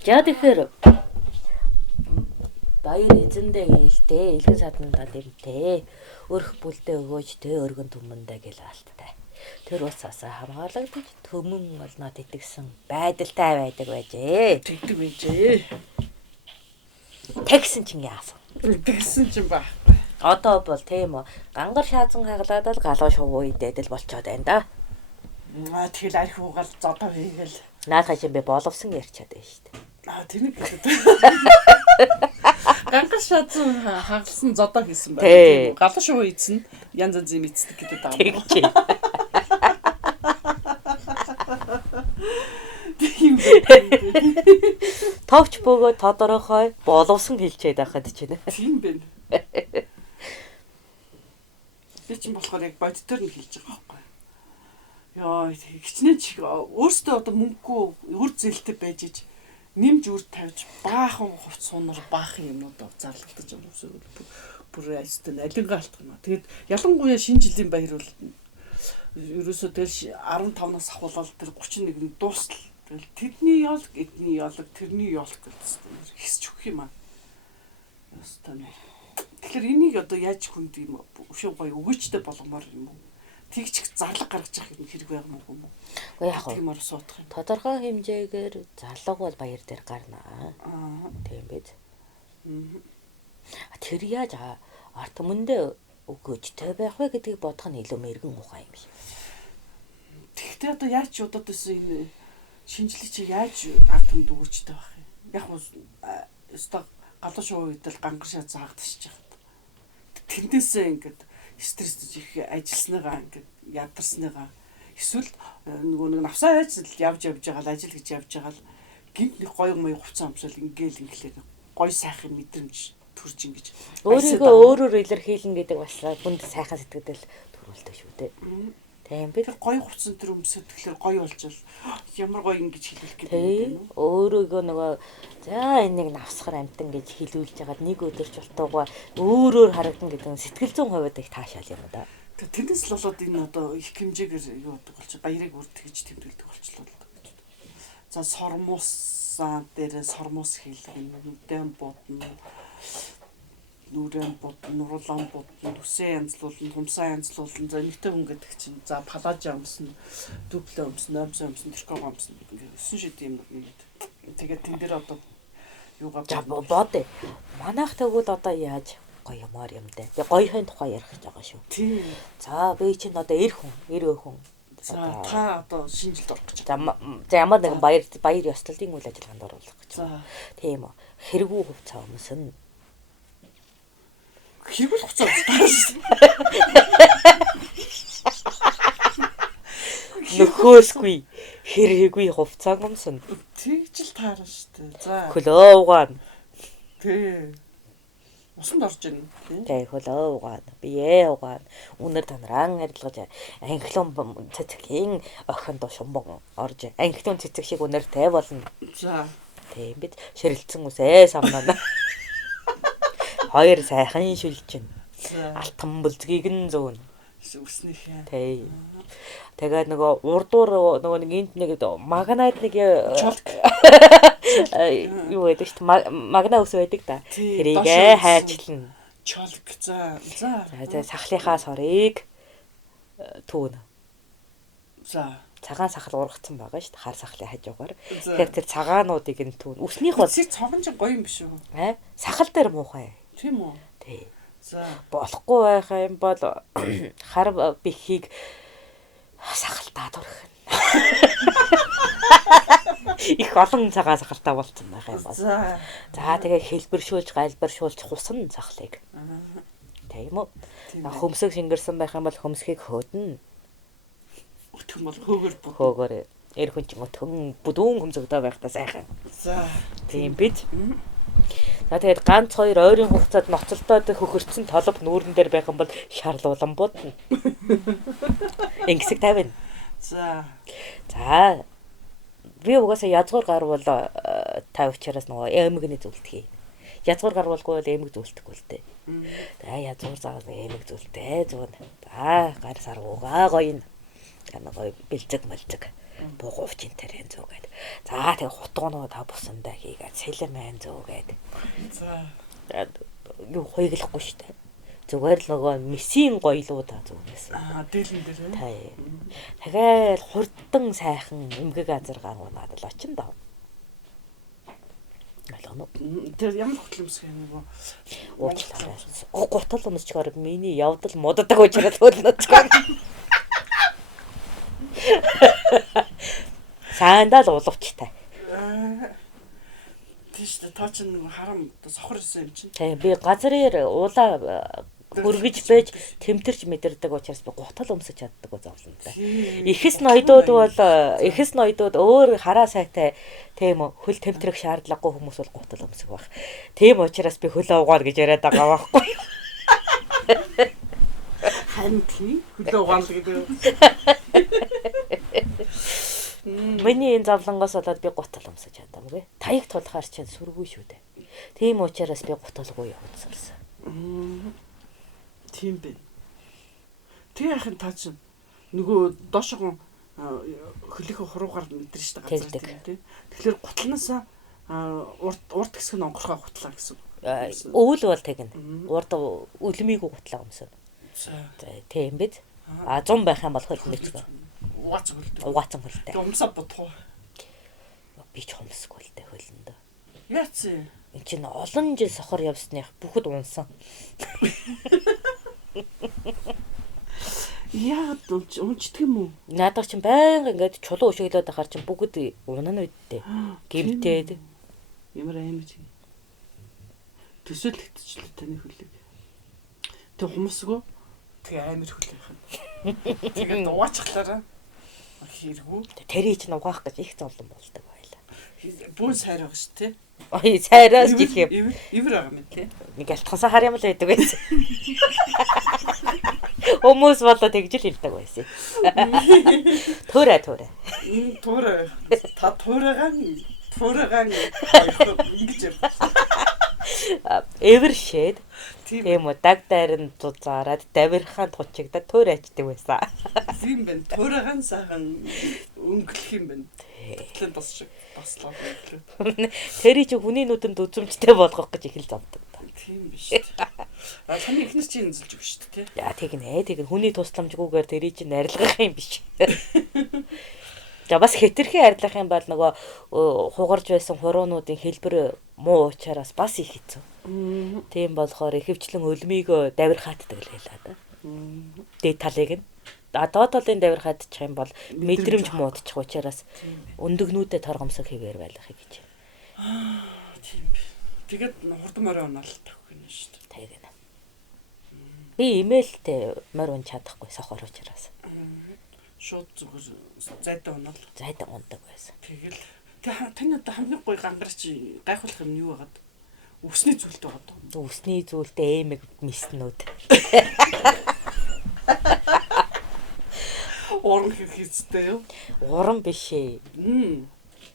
За тэгэхээр баяр эзэндээ гэлтэй элгэн саднаа дэмтэй өрх бүлдээ өгөөж тэ өргөн түмэндээ гэл алттай. Тэр усаасаа хамгаалагдаж төмөн олноо тэтгсэн байдалтай байдаг байжээ. Тэгдэг байжээ. Тэгсэн чинь яасан. Тэгсэн чинь ба. Одоо бол тийм үү. Гангар шаазан хаглаад л галуу шувуу идээд л болчоод байна да. Тэгэл арх уугаал зодоо хийгээл. Наахаа чи би боловсон ярьчаад байна шүү дээ. Тэнийг гэдэг. Гангар шаазан хагалсан зодоо хийсэн байна. Тийм үү. Галуу шувуу ийдсэн янз янз юм ийддэг гэдэг даа. Тэгчээ. Товч бөгөө тодорхой боловсон хэлчээд байхад чинь. Тийм байна. Би чинь болохоор яг бодитоор нь хэлж байгаа байхгүй. Яа, хичнээн чих өөртөө одоо мөнгөгүй үр зээлтэй байж ич нэмж үр тавьж баахан хувц сунаар баахан юмнууд зарлагдаж байгаа юмсоо бүр айстай алингаа алдах юм аа. Тэгээд ялангуяа шинэ жилийн баяр бол ерөөсөө тэгэл 15-наас ахуулаад тэр 31-нд дуустал. Тэгэл тэдний ял, эдний ял, тэрний ял гэсэн хэсч өгөх юм аа. Ястаа нэ. Тэгэхээр энийг одоо яаж хүнд юм өшөө гоё өгөөчтэй болгомоор юм уу? Тэгч зарлаг гаргаж явах юм хэрэг байх юм уу? Яг гоо суудах юм. Тодорхой хэмжээгээр зарлага бол баяр дээр гарна. Тийм биз. Тэр яаж арт түмэндээ өгөөжтэй байх вэ гэдгийг бодох нь илүү мэрэгэн ухаан юм шиг. Тэгтээ одоо яаж ч удаад байсан энэ шинжлэх чи яаж арт түмэнд өгөөжтэй байх юм? Яг нь өстой галуу шувуу идэл гангар шаа заагдчихж байгаа. Тэндээсээ ингээд стрессж их ажилласныгаа ингээд ядарсныгаа эсвэл нөгөө нэг навсаа хайж явж байгаа л ажил гэж явж байгаа л гинт нэг гоё мой хувцас амсвал ингээл гоё сайхан мэдрэмж төрж ингэж өөрийгөө өөрөөр илэрхийлнэ гэдэг бас бүнд сайхан сэтгэл төрүүлдэг шүү дээ. Тийм би тэр гоё хувцсан тэр өмсөд тэгэхээр гоё болж л ямар гоё ингэж хэлүүлэх гэдэг юм. Өөрийгөө нөгөө за энийг навсгар амтан гэж хэлүүлж байгаад нэг өдөрч болтойгоо өөрөөр харагдан гэдэг нь сэтгэл зүйн хувьд их таашаал юм да. Тэндээс л болоод энэ одоо их хэмжээгээр юу гэдэг болж баярыг үр тэгж тэмдэглэдэг болчихлоо. За сормуусаа дээр сормуус хийлгэн нүдэн бодно. Нүрэн бодно, нурлан бодно, үсээ янзлуулна, хумсаа янзлуулна. За нэгтэй хүн гэдэг чинь за палажа өмснө, дублэ өмснө, номс өмснө, трико өмснө. Өсөн шид юм нэг. Тэгээд тэн дээр одоо юугаа бод. Манайх тэгвэл одоо яаж гоё юмар юм дээ. Би гоёхын тухай ярих гэж байгаа шүү. Тийм. За би чинь одоо эр хүн. За та одоо шинжилд орох гэж. За ямар нэгэн баяр ёслолтын үйл ажиллагаанд оруулах гэж. Тийм үү. Хэрэггүй хувцас өмснө. Хэрэггүй хувцас өмснө. Нөхөөсгүй хэрэггүй хувцас өмснө. Тэгж л таарна штэ. За. Хөлөө угаана. Тий. Усанд орж ирнэ. Тий, хөлөө угаана. Бие угаана. Үнэр танаран арилгаж анхлон цэцгийн охин душумбан орж анхлон цэцэг шиг үнэртэй болно. За. Тийм бид ширэлцэн үсээ самнаа. Хоёр сайхан шүлжин. Алтан бүлзгийг нь зөөнө. Үснийхээ. Тий. Тэгээд нөгөө урдуур нөгөө нэг энд нэг магнайт нэг юу гэдэг чинь магна ус байдаг да. Тэрийгэ хайчлна. Чолк за. Сахлынхаа сорыг түүн. За. Цагаан сахал ургацсан байгаа шүү дээ. Хар сахлын хажуугаар. Тэгэхээр тэр цагаануудыг нь түүн. Үснийх бол цогон ч гоё юм биш үү? Сахал дээр муухай. Тийм үү? Тий. За. Болохгүй байх юм бол хар бихийг сахалтаа дурах. Их олон цагаан сахалтай болцсон байх юм бол. За тэгээ хэлбэршүүлж, гайлбаршуулж хусан сахлыг. Тийм үү? Хөмсөг шингэрсэн байх юм бол хөмсгийг хөөднө. Өтгөн бол хөөгөр хөөгөр эр хүн чинь өтгөн бүдүүн хөмсөгдөө байхдаа сайхан. За тийм биз. За тэгээд ганц хоёр ойрын хугацаанд ноцолдоод хөхөрцөн толб нүүрэн дээр байх юм бол шарлуулан будна. Ингэсэг тавина. За би угаасаа язгуур гарвал тав учраас нөгөө эмгний зүйлтгий. Язгуур гарвалгүй бол эмэг зүйлтэхгүй л дээ. За язгуур заавал эмэг зүйлтэй зүгээр. За гар сар уугаа гоё. Гоё бэлзэг мэлзэг. бугуувч энэ тэр энэ зүүгээд. За тэгээ хутгуунуу та бусандаа хийгээд сэлэмэн зүүгээд. За. Юу хоёглахгүй шүү дээ. Зүгээр л нөгөө месийн гоёлуудаа зүгээс. Дээлэн дээр. Тай. Дахиад хурдан сайхан эмгэг азаргаан унаад л очин доо. Алгано. Тэр ямар хөтөл өмсөх юм бэ? Уучлаарай. Гутал өмсчгоор миний явдал муддаг учраас хөлнөцгөө. Сандал уловчтай. Тийш та чинь харам сохор исэн юм чинь. Тийм би газрын уулаа хөргөж байж тэмтэрч мэдэрдэг учраас би гутал өмсөж чаддаг зовлонтой. Эхс ноёдууд бол эхс ноёдууд өөр хараа сайтай тийм хөл тэмтрэх шаардлагагүй хүмүүс бол гутал өмсөх байх. Тийм учраас би хөлөө угаал гэж яриад байгаа байхгүй. Харин тийм хөлөө угаал гэдэг. Миний энэ зовлонгоос болоод би гутал өмсөж чадамгүй. Таяг тулахаар чинь сүргүй шүү дээ. Тийм учраас би гуталгүй явуулсан. Тийм бэ. Тэг яхин та чинь нөгөө доошогон хөлийнхөө хуруугаар мэдэрч штэ газар тийм. Тэгэхээр гутлнаасаа урд хэсэг нь онгорхоо гутлаа гэсэн. Өвөл бол тэгнэ. Урд үлмийг гутлаа өмсөв. За тийм биз. 100 байх юм бол хөлнөцгөө. Угаацсан хөлтэй. Умсаа бодох уу? Би ч хомсгүй л дээ хөлөндөө. Яац. Энд чинь олон жил сохор явсных бүхэд унсан. Яагаад унцдаг юм уу? Наадах чинь байнга ингээд чулуу өшөглөөд ахаар чинь бүгд унана үдтэй. Гимтээд. Ямар аим чи. Төсөөлөгдчихлээ таны хөлийг. Тэг хумсгүй. Тэг амар хөл байх юм. Тэгээд угаачглаараа хэргүү. Тэрий чинь угаах гэж их зовлон болдог байлаа. Бүүн сайр байгаа шүү дээ. Ой сайраас гэх юм. Ивэр байгаа мэт те. Нэг алтхансаа хар юм л байдаг байсан. Хүмүүс болоо тэгж л хэлдэг байсан. Туурай. Та туурайгаан ингэж юм. Эвэр шээд. Тийм үү даг дайран зузаараад давирхаан тучигдаад туурайчдаг байсан. Тийм байна. Туурайгаан сайхан өнгөлөх юм байна. Тэглэн бослоо. Тэрий чи хүний нүдэнд үзүмжтэй болгох гэж их л зовдөг. Тийм биш. Таны ихнэр чинь энзэлж өгч шүү дээ. Яа тэгнэ. Хүний тусламжгүйгээр тэрий чи арилгах юм биш. За бас хэтэрхий арилгах юм бол нөгөө хугарж байсан хуруунуудын хэлбэр муу учраас бас их хэцүү. Тийм болохоор ихэвчлэн өлмийг давирхааддаг л байлаа да. Дээд талыг нь доод талын давирхаадчих юм бол мэдрэмж муудчих учраас өндөгнүүдэд торгомсог хэвээр байлах гэж. Тийм би. Тэгээд хурдан морой унаал тавих гэнэ шүү дээ. Тэгнэ. Би имэйлтэй морь унж чадахгүй сохор учраас. Шууд зүгээр зайдаа унаал. Зайдаа ундаг байсан. Тэгэл тань одоо хамгийн гоё гангарч гайхуулах юм юу байгаад үсний зүйлтэй байгаа даа. Үсний зүйлтэй эмэг миснүүд. Уран хийцтэй юу? Уран биш ээ.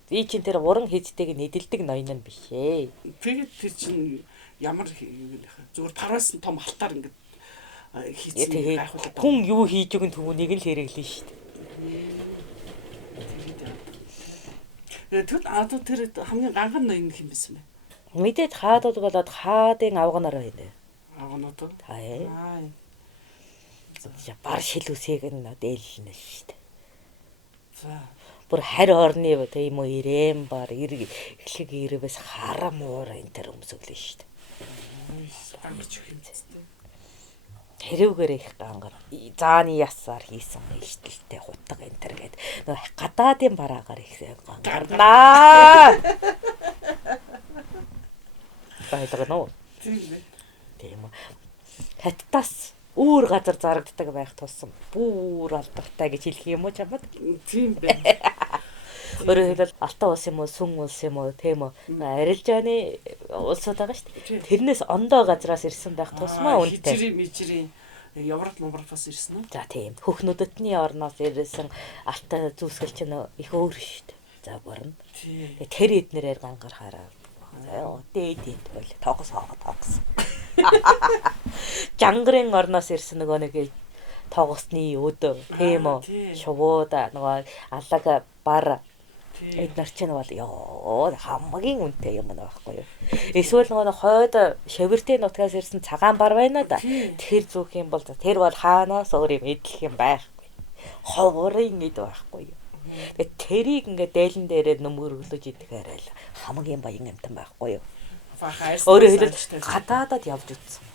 Би чинь тэр уран хийцтэйг нэдэлдэг ноён нь биш ээ. Тэгээд тэр чинь ямар зүгээр тараас нь том алтаар ингээд хийцээ гайхуулаад. Хүн юу хийж өгөн түүнийг л хэрэглэн шүү дээ. Тэгвэл одоо тэр хамгийн ганган ноён хэм байсан бэ? Мэдээд хаадууд болоод хаадын авганаар байна. Авганууд уу? Аа. Бар шил үсэг нь дээлнэ шүү дээ. За. Бүр харь орны тийм үү ирэм бар эхлэг ирэвээс харам уур энэ төр өмсөглөө шүү дээ. Гангарч юм зү. Тэрүүгээр их гангар зааны ясаар хийсэн ишдэлтэй хутга энэ төр гээд нөгөө гадаадын бараагаар их гангарнаа. Байлгано. Тийм үү. Хаттаас өөр газар зарагддаг байх тусам бүр алдартай гэж хэлэх юм уу чамд? Тийм бэ. Өөрөөр хэлбэл Алтан улс юм уу, Сүн улс юм уу, тийм үү? Арилжааны улсууд байгаа шүү дээ. Тэрнээс ондоо газраас ирсэн байх тусмаа үнэтэй. Хижрийн Европ бас ирсэн үү? За тийм. Хөхнөдөдний орноос ирсэн Алтай зүүсгэлч нь их өөр шүү дээ. За борно. Тэр эднэрээр гангархаараа. Дээд бол тогс. Жангарын орноос ирсэн нөгөө нэг тогосны өдөө тийм үү шувууда нөгөө алаг бар эднэр чинь бол ёо хамгийн үнэтэй юм байна байхгүй юу. Эсвэл нөгөө хойд шавиртэй нутгаас ирсэн цагаан бар байна да. Тэр зүүх юм бол тэр бол хаанаас өөр юм эдлэх юм байхгүй. Ховрын эд байхгүй юу. Тэгээ тэрийг ингээ дээлэн дээрээ нөмөрөглөж идэхээр л хамгийн баян юмтан байхгүй юу. Өөрөөр хэлбэл гадаадад явж утсан.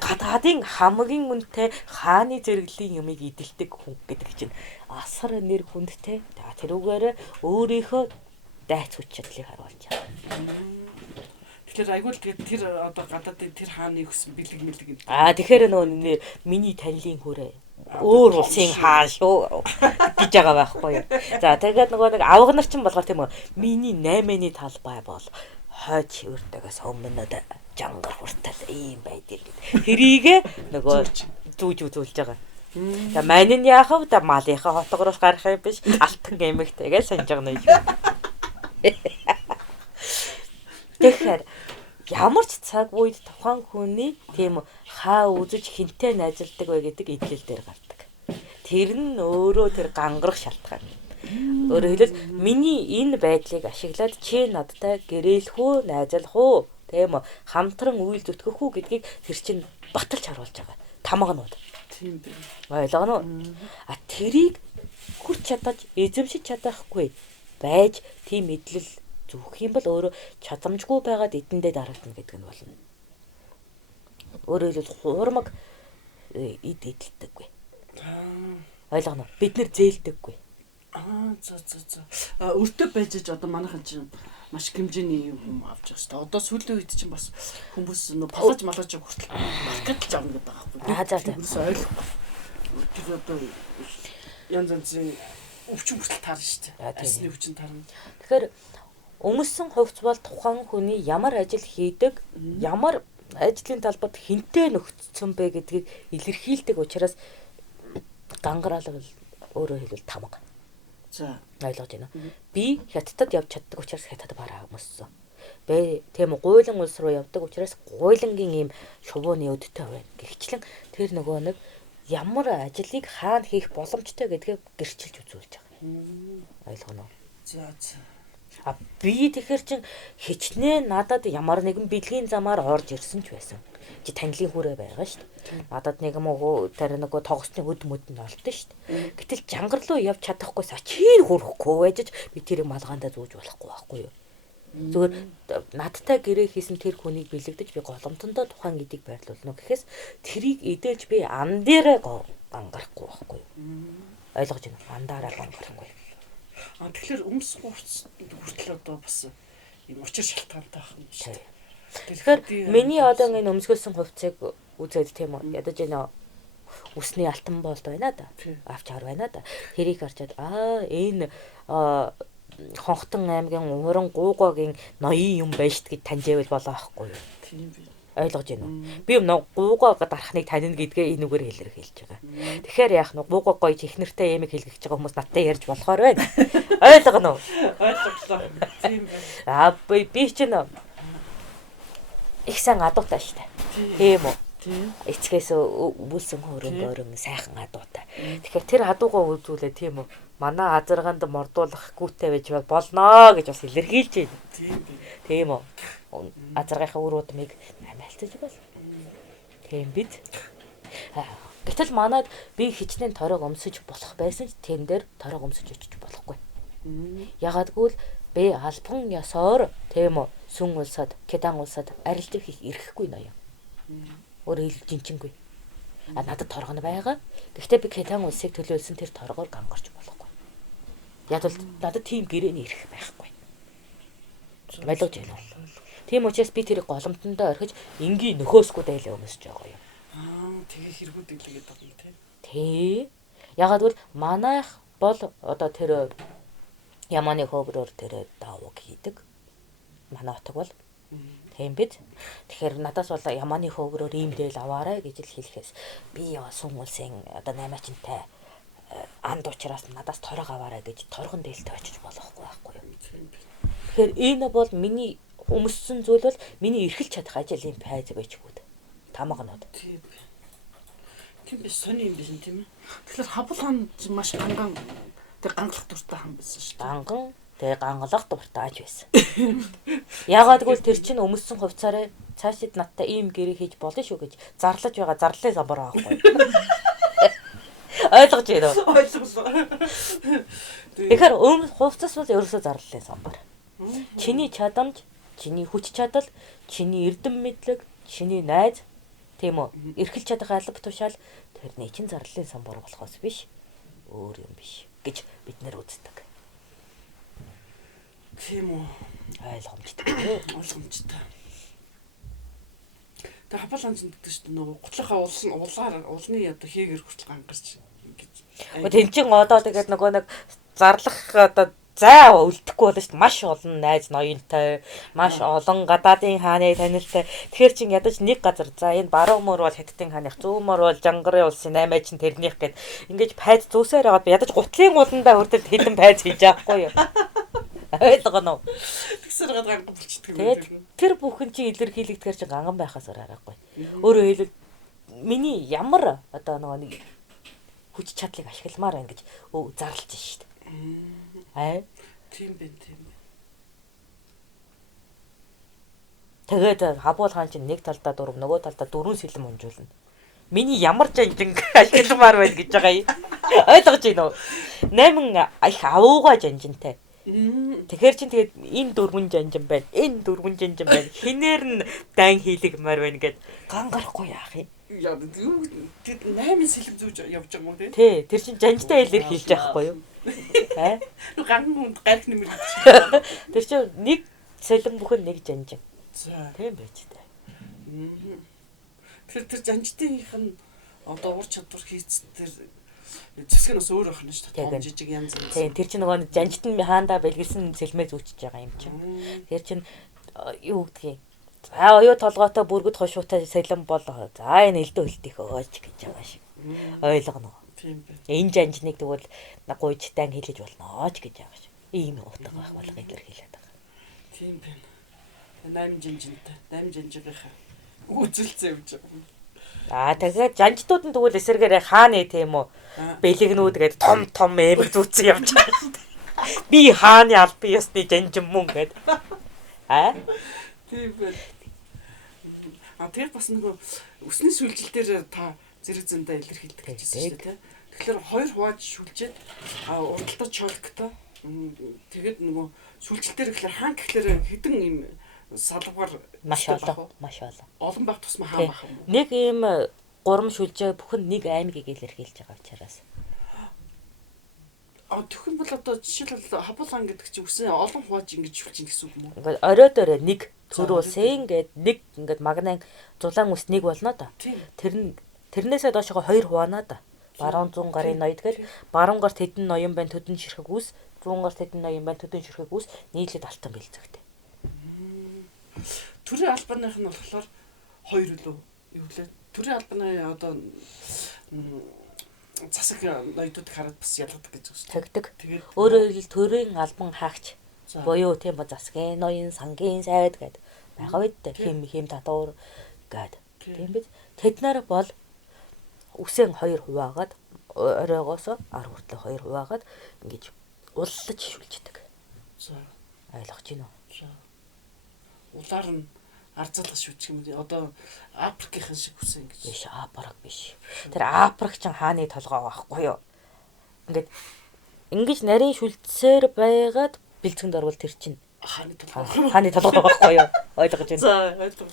Гадаадын хамгийн үнэтэй хааны зэрэглэлийн юмыг идэлдэг хүн гэдэг чинь асар нэр хүндтэй. Тэрүүгээр өөрийнхөө дайц хүч чадлыг харуулж байгаа. Тэгэхээр айгуул тэгээд тэр одоо гадаадын тэр хааны өгсөн бэлэг мэлэг юм. Тэгэхээр нөгөө миний танилын хүрээ өөр улсын хаан шүү гэж байгаа байхгүй юу. За тэгээд нөгөө нэг авга нар ч болохоор тийм үү миний 8-ны талбай бол хойд шивэрдэгээс өмнөд жангар хүртэл ийм байдаг. Тэрийг нөгөө зүүж үзүүлж байгаа. За манин яахав да малынхаа хотгороос гарах юм биш алтан эмэгтэйгээ санаж байгаа юм. Тэгэхээр ямар ч цаг үед тухайн хүний тийм хаа үзэж хинтээ найзалдаг вэ гэдэг эдлэл дээр гардаг. Тэр нь өөрөө тэр гангарах шалтгаан. Өөрөөр хэлбэл миний энэ байдлыг ашиглаад чи надтай гэрээлэх үү, найзалах уу, тийм үү, хамтран үйл зүтгэх үү гэдгийг тэр чинь баталж харуулж байгаа. Тамганууд. Тийм дээ. Ойлгоно уу? Тэрийг хүрч чадаж, эзэмшиж чадахгүй байж тийм мэдлэл зүгх юм бол өөрөө чадамжгүй байгаад эдэндээ дарагдана гэдэг нь болно. Өөрөөр хэлбэл хуурмаг идэлдэггүй. Ойлгоно уу? Бид нэр зээлдэггүй. За. Өртөө байж одоо манайхан чинь маш хэмжээний юм авч байгаа шүү дээ. Одоо сүүлийн үед чинь бас хүмүүс нөө палаж малаж хүртэл маркетж авна гэдэг байгаа байхгүй. Тэрс ойлгохгүй. Тэр одоо янз янзын өвчин хүртэл таарна шүү дээ. Асны өвчин таарна. Тэгэхээр өмссөн хувьц бол тухайн хүний ямар ажил хийдэг, ямар ажлын талбарт хинтээ нөхцсөн бэ гэдгийг илэрхийлдэг учраас гангараалал өөрөөр хэлбэл тамга. За ойлгож байна. Би хятадд явж чаддаг учраас хятад бараа өмссөн. Би тийм гуйлан улс руу явдаг учраас гуйлангийн ийм шувууны өдтэй байна. Гэхдээ тэр нөгөө нэг ямар ажлыг хаана хийх боломжтой гэдгийг гэрчилж үзүүлж байгаа. Ойлгоно уу? За. Би тэгэхэр чин хичнээн надад ямар нэгэн бэлгийн замаар орж ирсэн ч байсан. Чи танилын хүрээ байгаа шүү дээ. Надад нэг юм уу тэр нөгөө тогсны өд мөд нь олдсон шүү дээ. Гэтэл жангар руу явж чадахгүйс ачийн хүрэхгүй байж би тэрийг малгаандаа зүүж болохгүй байхгүй юу. Зүгээр надтай гэрээ хийсэн тэр хүнийг бэлэгдэж би голомтондоо тухайн эдийг байрлуулна гэхээс тэрийг идэлж би ан дээрээ гангарахгүй байхгүй юу. Ойлгож байна. Андаараа гангарахгүй. Тэгэхээр өмс хувцс хүртэл одоо бас юм учир шалтгаантай байх юм шүү дээ. Тэгэхээр миний одоо ингэ өмсгөлсөн хувцсыг үзээд тийм үү ядаж энэ үсний алтан болд байна да. Авч хар байна да. Тэрийг харчаад энэ Хонхтон аймгийн Уран гуугагийн ноён юм байж гэж таньжээвэл болоо ахгүй юу. Тийм би. Ойлгож байна уу? Би юм гуугааг дарахныг танина гэдгээ энэгээр илэрхийлж байгаа. Тэгэхээр яах нь гуугаа гоё чихнэртэй ямиг хэлгэж байгаа хүмүүс надтай ярьж болохоор байна. Ойлгоно уу? Ойлголоо. Тийм байна. Би чинь их сайн адуутай штэ. Тийм үү? Тийм. Эцгээс өвүүлсэн хөрөнгөөрөн сайхан адуутай. Тэгэхээр тэр адуугаа үзүүлээ тийм үү? Манай азарганд мордуулах гүтэй байж болноо гэж бас илэрхийлж байна. Тийм үү? Азаргийнхаа үр удмыг амиалтаж байна. Тийм бид. Гэтэл манайд би хичнээн торог өмсөж болох байсан ч тэн дээр торог өмсөж очиж болохгүй. Ягагтгүй л би албан ёсоор тийм үү? Сүн улсад, Кедан улсад арилжих хийх ирэхгүй ноё. Өөр хэл жинчингүй. Надад торог нь байгаа. Гэхдээ би Кедан улсыг төлөөлсөн тэр торгоор гангарч болохгүй. Яг л надад тийм гэрээний ирэх байхгүй. Ойлгож байна уу? Тийм учраас би тэрийг голомтондоо орхиж энгийн нөхөөсгүй дайлаа өмсөж байгаа юм. Тэгээ хэрэгүүд иглэгээд байгаа юм тий. Тий. Ягаад гэвэл манайх бол одоо тэр яманы хөөгрөөр тэр давууг хийдэг. Манай хотог бол тийм биз. Тэгэхээр надаас бол яманы хөөгрөөр ийм дээл аваарай гэж л хэлэхээс би сүн улсын одоо 8-ачинтай анд учраас надаас торог аваарай гэж торгон дээлтэй очиж болохгүй байхгүй юу. Тэгэхээр энэ бол миний өмссөн зүйл бол миний эрхэлж чадах ажлын пайз байжгүй. Тамганууд. Тийм биш сони юм биш тийм ээ. Тэгэхээр хабал хаан маш ганган тэг гангалах дуртай хаан байсан шүү дээ. Ганган тэгээ гангалах дуртайж байсан. Яагаад гэвэл тэр чинь өмссөн хувцаараа цаашид надтай ийм гэрээ хийж болно шүү гэж зарлаж байгаа зарлалын самбар аахгүй. Ойлгож байна уу? Ойлголоо. Тэгэхээр хувцас бол ерөөсөө зарлалын самбар. Чиний чадамж, чиний хүч чадал, чиний эрдэм мэдлэг, чиний найз тийм үү? Эрхэлж чадах алба тушаал тэрний чинь зарлалын самбар болохоос биш. Өөр юм биш гэж бид нэр үздэг. Тийм үү. Ойлгомжтой. Ойлгомжтой. Тэг хабал хаан чинь гэдэг шүү дээ нөгөө гутлахаа улны одоо хийгэр хүртэл гангарч ингэж. Тэн чин одоо тэгээд нөгөө нэг зарлах одоо зай үлдэхгүй болно шүү дээ. Маш олон найз ноёнтой, маш олон гадаадын хааны танилтай. Тэгэхээр чин ядаж нэг газар за энэ баруун мөр бол Хятадын хааных, зүүн мөр бол Жангарын улсын 8 чин тэрнийх гэд ингэж пайд зүүсээр байгаа ядаж гутлын уландаа хүртэл хэдэн пайд хийж байхгүй юу? Ойлгоно уу? Тэгсэр гадаг ганган болчихдөг юм. Тэгээд тэр бүхэн чи илэрхийлэгдэхэр чи ганган байхаас аргагүй. Өөрөөр хэлбэл миний ямар одоо нөгөө нэг хүч чадлыг ашигламаар байна гэж зарлж шүү дээ. Тийм бэ тийм. Тэгээд хабуул хаан чинь нэг талдаа дурав, нөгөө талдаа дөрвөн сэлэм унжуулна. Миний ямар жанжин ашигламаар байна гэж байгаа юм. Ойлгож байна уу? 8 их авууга жанжинтай. Тэгэхээр чинь тэгээд энэ дөрвөн жанжин байна. Энэ дөрвөн жанжин байна. Хинээр нь дан хийлгмээр байна гэд гангарахгүй яах юм. Яа юу тэд 8 сэлэм зүүж явж байгаа юм тий. Тий, тэр чинь жанжтай хэлээр хэлж байхгүй юу? Ганган хүнд гарх нэмэр. Тэр чинь нэг сэлэм бүхэн нэг жанжин. За тийм байж таа. Тэр жанжтынх нь одоо ур чадвар хийц тэр зэвсгэнээс өөр ах нь шүү дээ. Том жижиг янз янз. Тийм тэр чинь нөгөө жанжит нь хаандаа бэлгэлсэн сэлмээр зүүчж байгаа юм чинь. Тэр чинь юу гэдгийг за оюу толгойтой бүргэд хошуутай сэлэм бол за энэ элдэ хөлтийнх өөж гэж байгаа шиг. Ойлгоно. Тийм байна. Энэ жанжныг тэгвэл гуйжтан хэлэж болнооч гэж байгаа шиг. Ийм утга байх болгыг илэрхийлээд байгаа. Тийм байна. 8 жанжинтай. 8 жанжигийнхаа үзэлцээ явж байгаа. Тэгээд жанжтууд нь тэгвэл эсэргээр хааны тийм үү бэлэгнүүд гээд том эмэг зүүцэн явж байгаа шүү дээ. Би хааны албан ёсны жанжин мөн гээд. Тийм байна. Тэр бас нөгөө өсний сүлжил дээр та зэрэг зөндөө илэрхийлдэг гэжсэн шүү дээ. Тэгэхээр хоёр хувааж шүлжээд уралдаж чолктой тэгээд нөгөө сүлжил дээр гэхэлэр хаан гэхэлэр хэдэн юм салбар маш олон. Олон баг тусмаа хаан бах юм уу? Нэг ийм гурам шүлжээ бүхэн нэг аймгийг илэрхийлж байгаа учраас. Төхөн бол одоо жишээлбэл хабул хаан гэдэг чинь үсэн олон хувааж ингэж шүлжин гэсэн үг юм уу? Ингээд оройдорой нэг төр улсын гээд нэг ингээд магнан зулаан ус нэг болно да. Тэрнээсээ доошоо хоёр хуваана да. Баруун зүүн гарын ноёд гээд баруун гарт хэдэн ноён байна төдөн ширхэг ус, зүүн гарт хэдэн ноён байна төдөн ширхэг ус нийлээд алтан бэлзэгтэй. Төрийн албаных нь болохоор хоёр үлээ юу лээ. Төрийн албаны одоо засаг ноёдууд хараад бас ялгадаг гэж байна. Тэгдэг. Өөрөөр хэлбэл төрийн албан хаагч буюу тийм ба засгийн ноён сангийн сайд гээд байгаа үед хэм татвар гээд тийм биз. Тэд нар бол үсэн 2 хуваагаад оройгоос 10 хүртэл 2 хуваагаад ингэж уллаж шүлждэг. За ойлгож байна уу? За. Улаар нь арзалгах шүлжих юм. Одоо Африкийн шиг үсэн гэж. Биш Африк биш. Тэр Африк ч хааны толгой байхгүй юу? Ингэж нарийн шүлжсээр байгаад бэлтгэнд орвол тэр чинь хааны толгой байхгүй юу? Ойлгож байна. За ойлгоо.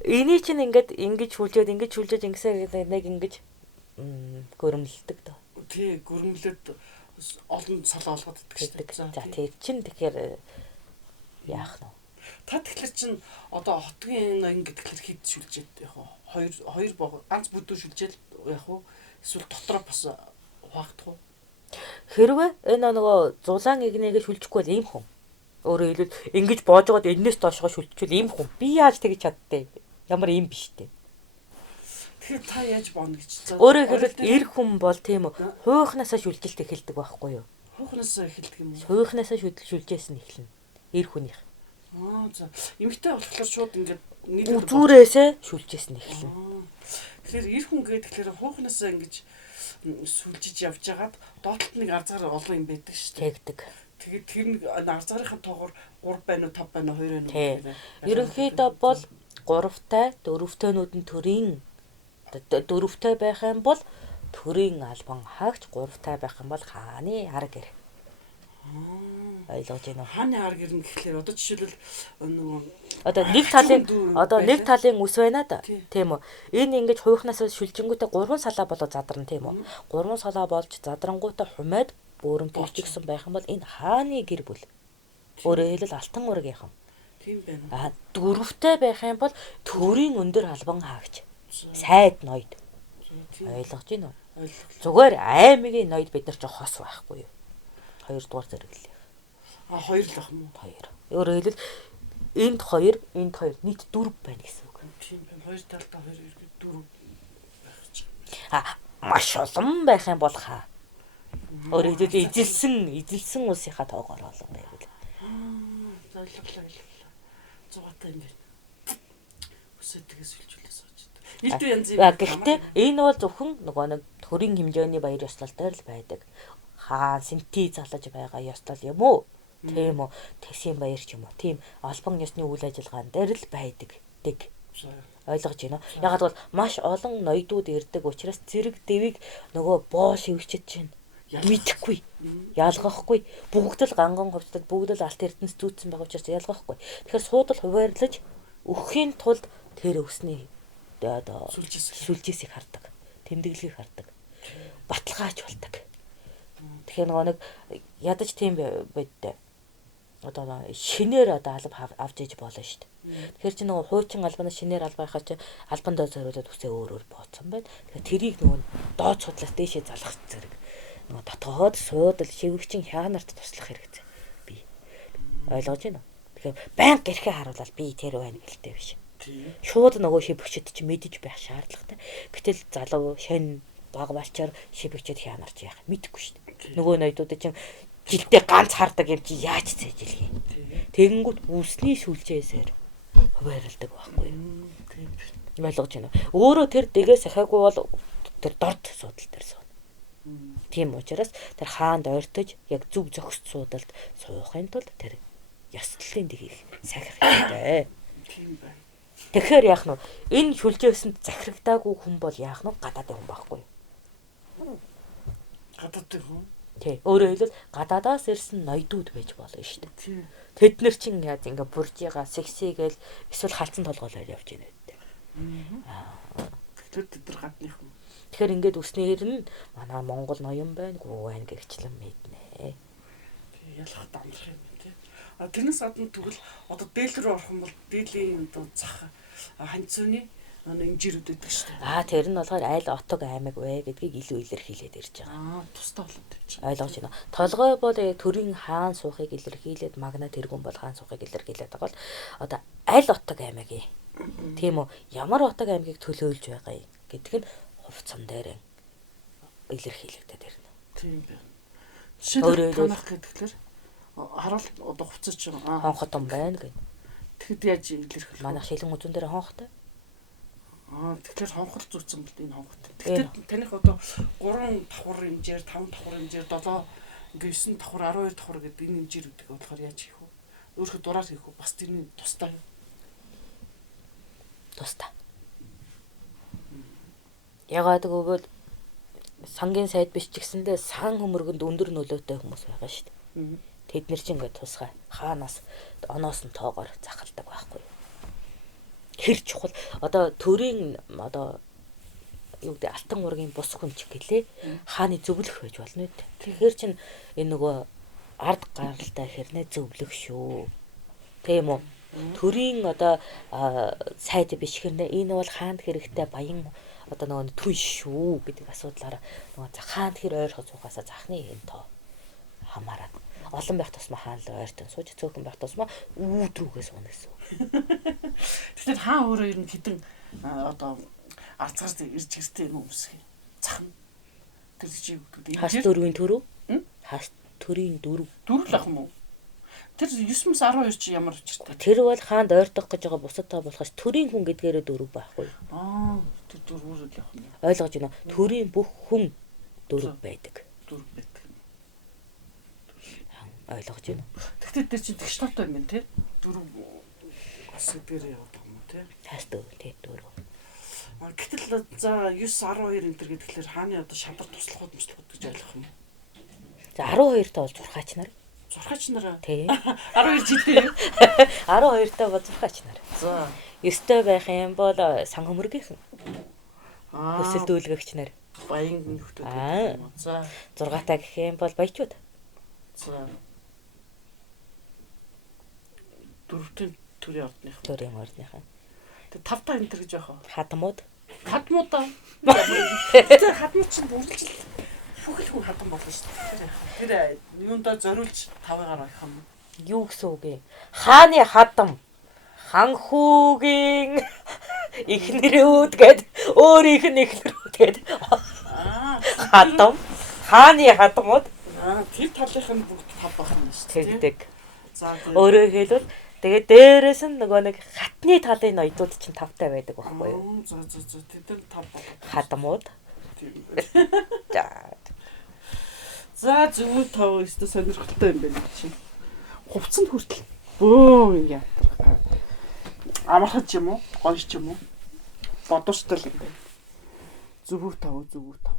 Эний чинь ингэж шүлжээд ингэсээр нэг ингэж гөрөмлөдөг дөө. Тий, гөрөмлөд олон цал олгоод иддэг шүү дээ. За тэр чинь тэгэхээр яах нь вэ? Та тэгэхээр чинь одоо хотгийн ноён гэдгээр хэд шүлжээд яг хоёр ганц бүдүү шүлжээд яг уу эсвэл дотроо бас хуваагдах уу? Хэрвээ энэ нөгөө зулаан игнэгээ шүлжихгүй бол ийм хүн. Өөрөөр хэлбэл ингэж боож байгаад энэс доошоо шүлжчихвэл ийм хүн. Би яаж тэгж чаддээ? Ямар юм биш дээ. Тэгэхээр та яаж боно гэж. Өөрөөр хэлбэл эр хүн бол тийм үү хуйхнаасаа шүлжилт эхэлдэг байхгүй юу? Хуйхнаасаа эхэлдэг юм уу? Хуйхнаасаа шүлжээс нь эхэлнэ. Эр хүнийх. За. Эмэгтэй болохоор шууд ингээд зүрээсээ шүлжээс нь эхэлнэ. Тэгэхээр эр хүн гэхээр хуухнаасаа ингэж сүлжиж явж байгаад доотлолт нэг арзгаар олон юм байдаг шүү дээ. Тэгдэг. Тэгээд тэр нэг арзгаарынхаа тоогоор 3 байна уу 5 байна уу 2 байна уу гэхээр ерөнхийдөө бол 3-тай 4-төөнүүд нь төрийн 4-тэй байх юм бол төрийн албан хаагч, 3-тай байх юм бол хааны арга гэр. Ойлгож байна уу? Хааны арга гэр нь гэхлээр одоо жишээлбэл нөгөө одоо нэг талын үс байна да. Тийм үү? Энэ ингэж хуйхнаас шүлжингүүтээ 3 салаа болоо задарна тийм үү? 3 салаа болж задрангуудаа хумаад бөөрөн төвчгсөн байх юм бол энэ хааны гэр бүл. Өөрөөр хэлбэл алтан ургийнхан. Тийм байна. 4-тэй байх юм бол төрийн өндөр албан хаагч. Сайд ноёд. Ойлгож байна уу? Зүгээр аймгийн ноёд бид нар ч хос байхгүй юу? 2 дугаар зэрэглээ. 2 л ах юм уу? 2. Өөрөөр хэлбэл энд 2 нийт 4 байна гэсэн үг. Тийм байна. 2 талдаа 2 эргээд 4 байх ч. Маш олон байх юм бол хаа. Өөрөөр хэлбэл эзэлсэн улсынхаа тоогоор олон байвал. Ойлголоо. 100-тай юм байна. Үсээ тгээс үлжүүлээс сууж байна. Илдүү янз юм. Гэхдээ энэ бол зөвхөн нөгөө нэг төрийн хэмжээний баяр ёслол дээр л байдаг. Хаан сэнти залж байгаа ёслол юм уу? Тийм үү? Тэсийн баяр ч юм уу? Тийм албан ёсны үйл ажиллагаан дээр л байдаг. Ойлгож байна уу? Ягаад бол маш олон ноёдууд ирдэг учраас зэрэг дэвийг нөгөө боо шивчиж чинь мэдхгүй, ялгахгүй. Бүгд л ганган хувцлаад бүгд л алт эрдэнэс зүүцсэн байгаа учраас ялгахгүй. Тэгэхээр суудал хуваарлаж өгөхийн тулд тэр өсний одоо сүлжээсийг хардаг. Тэмдэглэгийг хардаг. Баталгааж болдог. Тэгэхээр нөгөө нэг ядаж тийм байдтай. Одоо шинээр одоо алба авч иж болно шүү дээ. Тэгэхээр чи нөгөө хуучин албанаас шинээр албаахаа чи албан доо зориулаад үсээ өөр бооцсон байна. Тэгэхээр тэрийг нөгөө доод судлаас дээшээ залгах зэрэг нөгөө дотоод суудал шивгчин хяанарт туслах хэрэгцээ. Би ойлгож байна уу? Тэгэхээр баян гэрхээ харуулаад би тэр байна гэлтэй биш. Шууд нөгөө шивгчэд чи мэдэж байх шаардлагатай. Гэтэл залуу шин баг балчаар шивгчэд хяанарч яах мэдэхгүй шүү дээ. Нөгөө ноёдууд чинь жилдээ ганц хардаг юм чи яаж цээжилгий. Тэгэнгүүт үсний сүлжээсээр хуваарлдаг байхгүй юу? Ойлгож байна уу? Өөрөө тэр дэгээс ахаагүй бол тэр дорд суудал дээр суuna. Тийм учраас тэр хаанд ойртож яг зүг зохист суудалд суухын тулд тэр ёслолын дэгийг сахих хэрэгтэй. Тийм байна. Тэгэхээр яах нь энэ шүлжээсэнд захирагдаагүй хүн бол яах нь гадаадын хүн байхгүй юу? Гадаадын хүн. Тий. Өөрөөр хэлбэл гадаадаас ирсэн ноёдууд байж болно шүү дээ. Тийм. Тэд нар чинь яаж ингээ буржигаа сексигээл эсвэл халдсан толгоолоор явж байна гэдэг. Тэгэхээр тэд нар гадны хүн. Тэгэхээр ингээд үснээр нь манай Монгол ноён байнгүй байна гэгчлэн мэднэ. Тий, ялах дамжих юм тий. Тэрнээс гадна тэгвэл одоо дээлт рүү орох юм бол дээлийн одоо зах ханцууны нэмжирүүд байдаг шүү дээ. Тэр нь болохоор аль отог аймаг вэ гэдгийг илүү илэрхийлээд ирж байгаа. Тусдаа болоод байж. Ойлгож байна. Толгой бол төрийн хаан суухыг илэрхийлээд магна тэргүүн бол хаан суухыг илэрхийлээд байгаа бол одоо аль отог аймаг юм. Тийм үү? Ямар отог аймгийг төлөөлж байгаа юм гэдг нь хувцсан дээр илэрхийлэгдээд ирнэ. Тийм байна. Жишээлбэл танах гэдгээр харуул одоо хувцас чинь хонхотон байна гэх. Тэгэхэд яаж илэрхийлэх вэ? Манайх шилэн үзүүн дээр хонхтой. Тэгэхээр хонхол зүүцсэн бол энэ хонхот. Тэгэхээр таних одоо 3 давхар хэмжээр, 5 давхар хэмжээр, 7 ингээ 9 давхар, 12 давхар гэдэг энэ хэмжээрүүдийг болохоор яаж хийх вэ? Өөрөөр дураар хийх үү? Бас тэрний тустай юу? Тустай. Ягаад гэвэл сангийн сайд биш ч гэсэндээ сан хөмөргөнд өндөр нөлөөтэй хүмүүс байгаа шүү дээ. Тэд нар ч ингээд тусгай хаанаас оноос нь тоогоор захалдаг байхгүй. Хэр чухал одоо төрийн одоо юу гэдэг алтан ургийн бус хүн ч гэлээ хааны зөвлөх байж болно үү. Тэгэхээр чин энэ нөгөө ард гаралтай хэрнээ зөвлөх шүү. Тийм үү? Төрийн одоо сайд биш хэрнээ энэ бол хаанд хэрэгтэй баян одоо нөгөө түн шүү гэдэг асуудлаараа нөгөө хаанд хэр ойрхож суугасаа захны энэ тоо хамаарат олон байх тусмаа хаан л ойртон сууж цөөхөн байх тусмаа үүд рүүгээ сууна гэсэн. Тэгэхээр хаан өөрөө ер нь хідэн одоо арцгаар ирж гэртээ юм өмсгий. Захна. Тэр чи юу гэдэг? Хас дөрвийн төрөв? Хас төрийн дөрөв. Дөрөв л ах юм уу? Тэр 9-12 чи ямар учиртай? Тэр бол хаанд ойртох гэж байгаа бусад тоо болохоос төрийн хүн гэдгээрээ дөрөв байхгүй. Тэр дөрвөр л явах юм. Ойлгож байна уу? Төрийн бүх хүн дөрв байдаг. Дөрв байдаг. Ойлгож байна уу? Тэгтээ тэр чинь тэгш тоотой юм байна те. Дөрв асуудэрээ явах юм те. Таас дөрв. Гэтэл за 9 12 энэ төр гэхэлэр хааны одоо шадар туслахуд мөслөхуд гэж ойлгох юм. За 12 таа бол зурхаач нар. Зурхаач нараа. Тий. 12 жилдээ. 12 таа бол зурхаач нар. За. 9 таа байх юм бол сан хөмөргийнхэн. Аа. Өсөлдүүлгэгч нар. Баян нөхдөд гэдэг юм уу. За. 6 таа гэх юм бол баячууд. За. Дөрөвтөн төрийн ордных. Төрийн ордныхан. Тэг 5 таа энэ төр гэж яах вэ? Хадмууд. Хадмуудаа. Тэр хадмууд чинь бүрдэл бүхэл хүн хадам болно шүү дээ. Тэр юундаа зориулж 5-аар авах юм. Юу гэсэн үг юм? Хааны хадам. Ханхүүгийн ихнэрүүд гэд өөр ихнэрүүд гэд. Хадам. Хааны хадамууд. Тэр талынх нь бүгд 5 байх юм шүү дээ. Тэгдэг. За өөрөөр хэлбэл тэгээд дээрээс нь нөгөө нэг хатны талын ноёдууд чинь 5 таа байдаг байхгүй юу? За тэд нар 5 байна. Хадамууд. За зөв 5 өстө сонирхолтой юм байна чинь. Хувцсанд хүртэл бөө ингэ яатрах. Амархаж юм уу? Гонш ч юм уу? Бодвочтой л юм байна. Зөв 5.